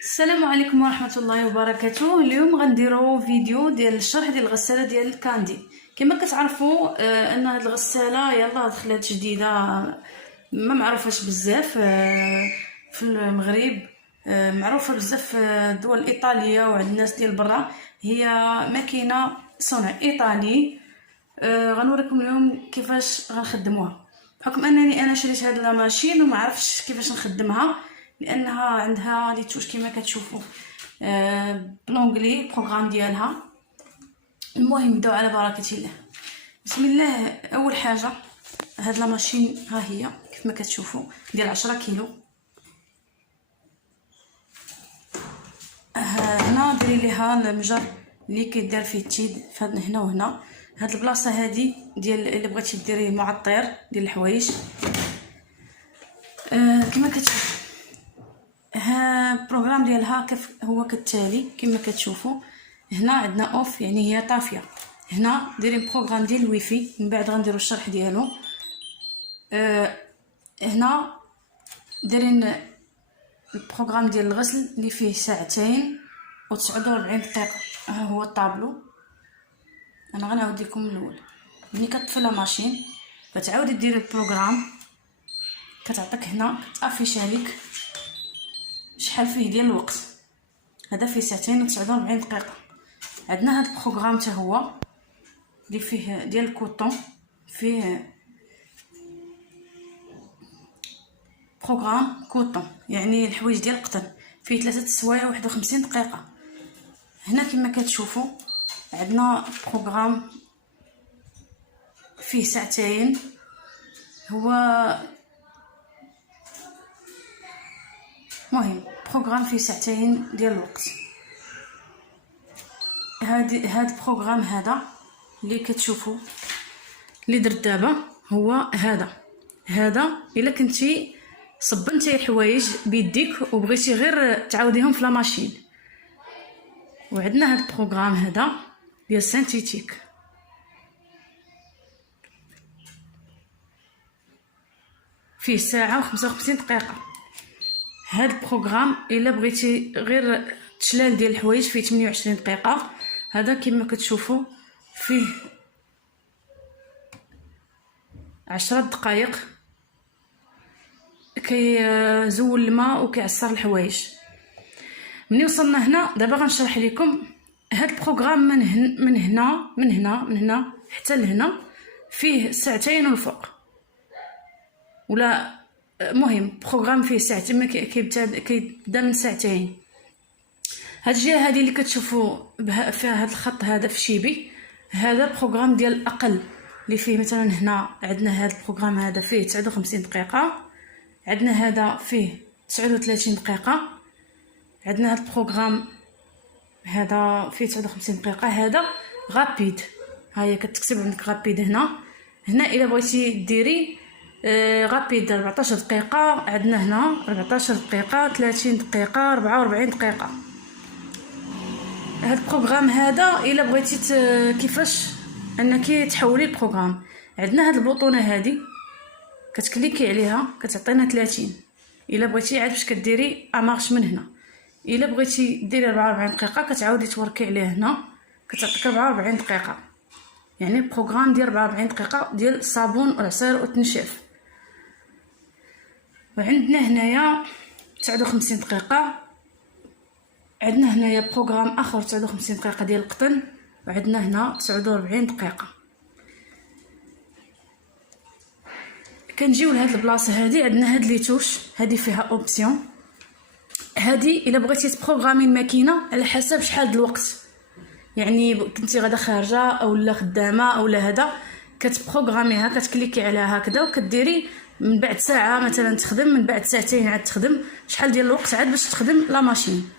السلام عليكم ورحمه الله وبركاته. اليوم غنديروا فيديو ديال الشرح ديال الغساله ديال الكاندي. كما كتعرفوا ان هذه الغساله يلا دخلت جديده، ما معروفاش بزاف في المغرب، معروفه بزاف في الدول الايطاليه وعند الناس ديال برا. هي ماكينه صنع ايطالي. غنوريكم اليوم كيفاش غنخدموها، بحكم انني انا شريت هاد لا ماشين وما عرفتش كيفاش نخدمها، لانها عندها لي توش كما كتشوفوا بلونغلي بروغرام ديالها. المهم نبداو على بركه الله. بسم الله. اول حاجه هاد لا ماشين ها هي كيف ما كتشوفوا ديال 10 كيلو. هنا ديري ليها المجر اللي كيدار فيه التيد فهاد هنا وهنا. هاد البلاصه هادي ديال اللي بغيتي ديري معطر ديال الحوايج. كما كتشوفوا ها البروغرام ديالها كيف هو كالتالي. كما كتشوفوا هنا عندنا اوف، يعني هي طافيه. هنا دايرين بروغرام ديال الويفي، من بعد غنديروا الشرح ديالو. هنا دايرين البروغرام ديال الغسل اللي فيه 2 و49 دقيقه. ها هو الطابلو. انا غنعاود لكم من الاول. ملي كتطفي لا ماشين كتعاودي ديري البروغرام، كتعطيك هنا كتافيش عليك شحال فيه ديال الوقت. هذا فيه 2 و49 دقيقه. عندنا هذا البروغرام حتى هو اللي فيه ديال الكوطون، فيه بروغرام كوطون يعني الحوايج ديال القطن، فيه 3 سوايع 51 دقيقه. هنا كما كتشوفوا عندنا بروغرام فيه 2 هو مهم بروغرام فيه 2 ديال الوقت. هاد البروغرام هذا اللي كتشوفوا اللي درت دابا هو هذا الا كنتي صبنتي الحوايج بيديك وبغيتي غير تعاوديهم في لا ماشين. وعندنا هاد البروغرام هذا ديال سينتيتيك، فيه 1 و55 دقيقه. هاد البروغرام الا بغيتي غير تشلال ديال الحوايج فيه 28 دقيقه. هذا كما كتشوفوا فيه 10 دقائق كيزول الماء وكيعصر الحوايج. ملي وصلنا هنا دابا غنشرح لكم هاد البروغرام من هنا حتى لهنا فيه 2 والفوق، ولا مهم بروغرام فيه 2 كيبدا من 2. هاد الجهه هذه اللي كتشوفوا فيها هاد الخط هذا في شيبي، هذا بروغرام ديال الاقل اللي فيه مثلا هنا عندنا هاد البروغرام هذا فيه 59 دقيقه، عندنا هذا فيه 39 دقيقه، عندنا هاد البروغرام هذا فيه 59 دقيقه. هذا غابيد، ها هي كتكتب عندك غابيد هنا الا بغيتي ديري غابيد 14 دقيقه. عندنا هنا 14 دقيقه، 30 دقيقه، 44 دقيقه. هاد البروغرام هذا الا بغيتي كيفاش انك تحولي البروغرام، عندنا هاد البطونه هذه كتكليكي عليها كتعطينا 30. الا بغيتي عاد فاش كديري امارش من هنا. الا بغيتي ديري 44 دقيقه كتعاودي توركي عليه هنا كتعطيك 44 دقيقه، يعني البروغرام ديال 44 دقيقه ديال الصابون والعصير والتنشيف. وعندنا هنايا 59 دقيقه. عندنا هنايا بروغرام اخر 59 دقيقه ديال القطن، وعندنا هنا 49 دقيقه. كنجيو لهاد البلاصه هذه عندنا هاد لي توش هذه فيها اوبسيون. هذه الا بغيتي تبروغرامي الماكينه على حسب شحال الوقت، يعني كنتي غادا خارجه او لا خدامه او لا هذا كتبروغراميها، كتكليكي عليها هكذا وكديري من بعد ساعه مثلا تخدم، من بعد 2 عاد تخدم، شحال ديال الوقت عاد باش تخدم لا ماشين.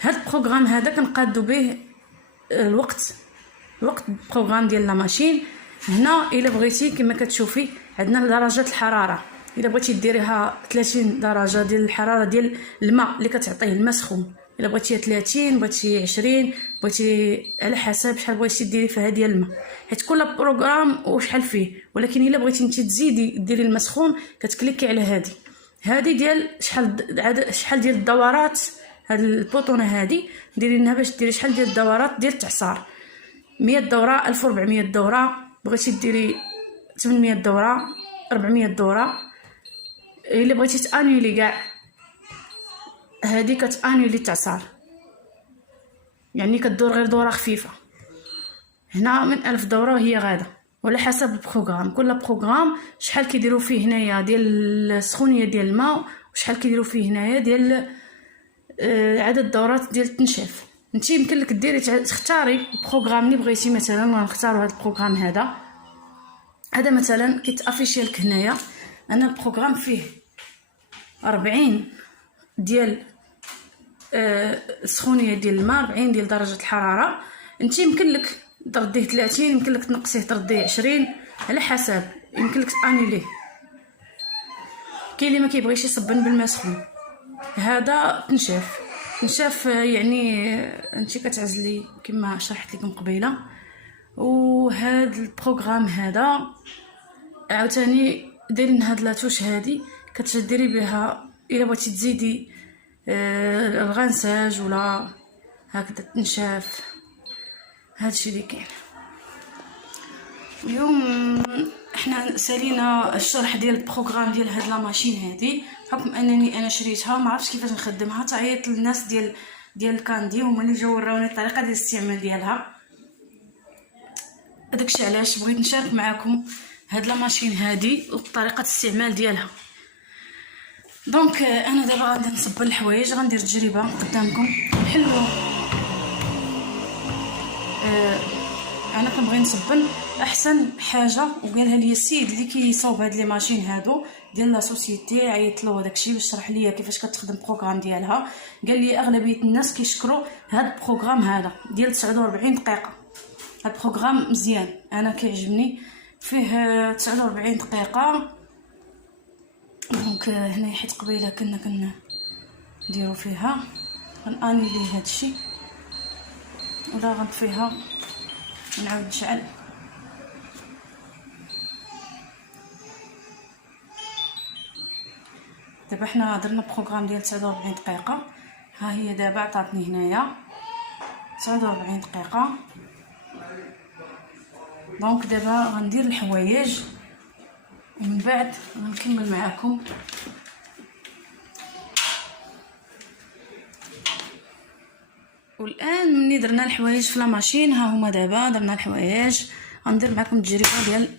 هاد البروغرام هذا كنقادو به الوقت البروغرام ديال لا ماشين. هنا الا بغيتي كما كتشوفي عندنا درجات الحراره، الا بغيتي ديريها 30 درجه ديال الحراره ديال الماء اللي كتعطيه الماء سخون. الا بغيتي 30، بغيتي 20، بغيتي على حسب شحال بغيتي ديري فيها ديال الماء، حيت كل بروغرام وشحال فيه. ولكن الا بغيتي انت تزيدي ديري الماء سخون كتكليكي على هذه ديال شحال ديال الدورات هاد البوطونه هادي ديري لها باش ديري شحال ديال الدورات ديال التعصار. 100 دوره، 1400 دوره، بغيتي ديري 800 دوره، 400 دوره. الا بغيتي تانيولي كاع هادي كتانيولي التعصار، يعني كدور غير دوره خفيفه. هنا من 1000 دوره وهي غاده، وعلى حسب البروغرام. كل بروغرام شحال كيديروا فيه هنايا ديال السخونيه ديال الماء، وشحال كيديروا فيه هنايا ديال عدد الدورات ديال التنشيف. انت يمكن لك ديري تختاري البروغرام اللي بغيتي. مثلا نختاروا هذا البروغرام هذا مثلا كيتافيشي لك هنايا. انا البروغرام فيه 40 ديال السخونيه ديال الماء، 40 ديال درجه الحراره. انت يمكن لك ترديه 30، يمكن لك تنقصيه ترديه 20 على حسب. يمكن لك تانيليه. كاين اللي ما كيبغيش يصبن بالماء سخون. هذا تنشاف يعني انت كتعزلي كما شرحت لكم قبيله. وهذا البروغرام هذا عاوتاني دايرين هاد لاتوش هادي كتديري بها الا بغيتي تزيدي الغنساج ولا هكذا تنشاف. هادشي اللي كاين اليوم. احنا سالينا الشرح ديال البروغرام ديال هاد لا ماشين هادي، بحكم انني انا شريتها ما عرفتش كيفاش نخدمها. تعيط للناس ديال الكاندي هما اللي جاو وراوني الطريقه ديال الاستعمال ديالها. داكشي علاش بغيت نشارك معكم هاد لا ماشين هادي وطريقه الاستعمال ديالها. دونك انا دابا غادي نصب الحوايج، غندير تجربه قدامكم. حلو انا كنبغي نصبن احسن حاجه، وقالها لي السيد اللي كيصاوب هاد لي ماشين هادو ديال لا سوسيتي. عيطت له داكشي باش شرح ليا كيفاش كتخدم البروغرام ديالها. قال لي اغلبيه الناس كيشكروا هاد البروغرام هذا ديال 49 دقيقه. هاد البروغرام مزيان، انا كيعجبني، فيه 49 دقيقه. دونك هنا حيت قبيله كنا نديرو فيها غنانيلي هادشي ولا غنطفيها ونعاود نشعل. دابا حنا درنا بروغرام ديال 49 دقيقه. ها هي دابا عطاتني هنايا 49 دقيقه. دونك دابا غندير الحوايج ومن بعد غنكمل معكم. والان ملي درنا الحوايج في لا ماشين، ها هما دابا درنا الحوايج. غندير معكم التجربه ديال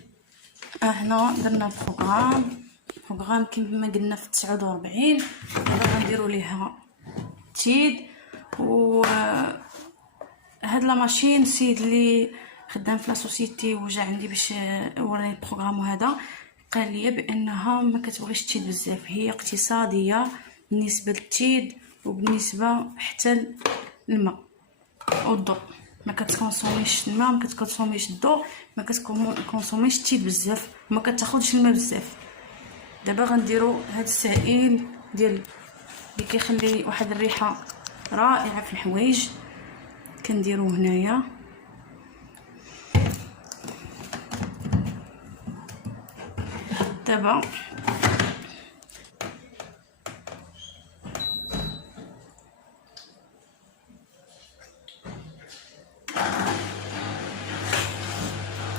هنا درنا بروغرام كما قلنا في 49. دابا غنديروا ليها تيد. و هاد لا ماشين السيد اللي خدام في لا سوسيتي وجا عندي باش وراني البروغرام هذا قال لي بانها ما كتبغيش تيد بزاف، هي اقتصاديه بالنسبه للتيد وبالنسبه حتى الماء والضوء. ما كتكونسوميش الماء، ما كتكونسوميش الضوء، ما كتكونسوميش التيد بزاف، ما كتاخذش الماء بزاف. دابا غنديروا هذا السائل ديال اللي كيخلي واحد الريحه رائعه في الحوايج، كنديروه هنايا. دابا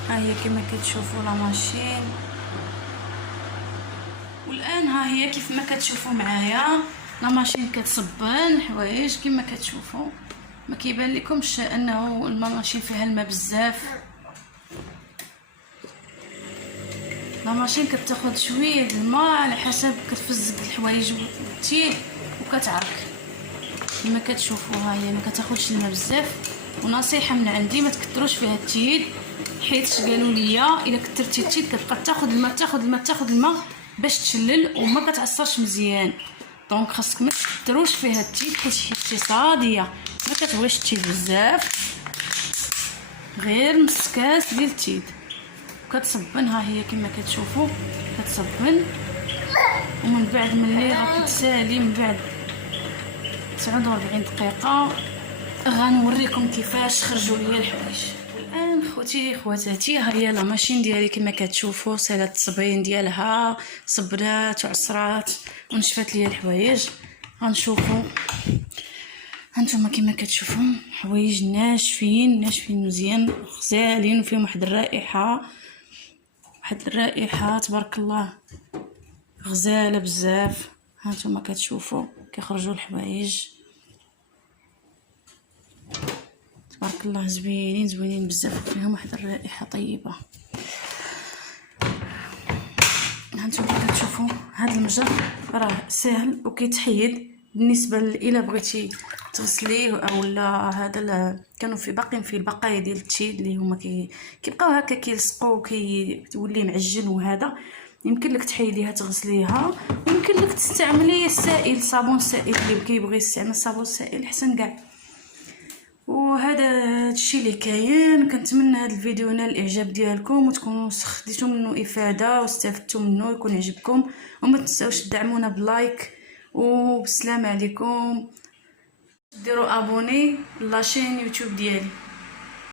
ها هي كما كتشوفوا لا ماشين. والان ها هي كيف ما كتشوفوا معايا لا ماشين كتصبن الحوايج كما كتشوفوا. ما كيبان لكمش انه الماشين فيها الماء بزاف. لا ماشين كتاخذ شويه الماء على حسب كتفزق الحوايج والتيد وكتعرك كما كتشوفوا. ها هي ما كتاخذش الماء بزاف. ونصيحه من عندي ما تكثروش فيها التيد، حيت قالوا لي الا كثرتي التيد كتبقى تاخذ الماء باش تشلل وما كتعصرش مزيان. دونك خاصك ما تكثروش فيها التيد حيت هي اقتصاديه ما كتبغيش التيد بزاف، غير نص كاس ديال التيد. كتصبن ها هي كما كتشوفوا كتصبن. ومن بعد ملي غتسالي من بعد 49 دقيقه غنوريكم كيفاش خرجوا ليا الحوايج. الان خوتي خواتاتي ها هي لا ماشين ديالي كما كتشوفوا سالات التصبين ديالها، صبرات وعصرات ونشفات ليا الحوايج. غنشوفوا هانتوما كما كتشوفوا حوايج ناشفين مزيان غزالين وفيهم واحد الرائحه تبارك الله غزاله بزاف. هانتوما كتشوفوا كيخرجوا الحوايج تبارك الله زوينين بزاف وفيهم واحد الرائحه طيبه. هانتوما كتشوفوا هذا المجر راه ساهل وكيتحيد بالنسبه الى بغيتي تغسليه او لا. هذا كانوا باقيين فيه البقايا ديال التشيد اللي هما كيبقاو هكا كيلصقوا كيولي معجن. وهذا يمكن لك تحيديها تغسليها، ويمكن لك تستعملي السائل صابون سائل اللي كيبغي يستعمل صابون سائل حسن كاع. وهذا الشيء اللي كاين. كنتمنى هذا الفيديو نال الاعجاب ديالكم وتكونوا خديتوا منه افاده واستفدتوا منه، يكون عجبكم. وما تنساوش تدعمونا بلايك. وبسلام عليكم. ديروا ابوني لاشين يوتيوب ديالي.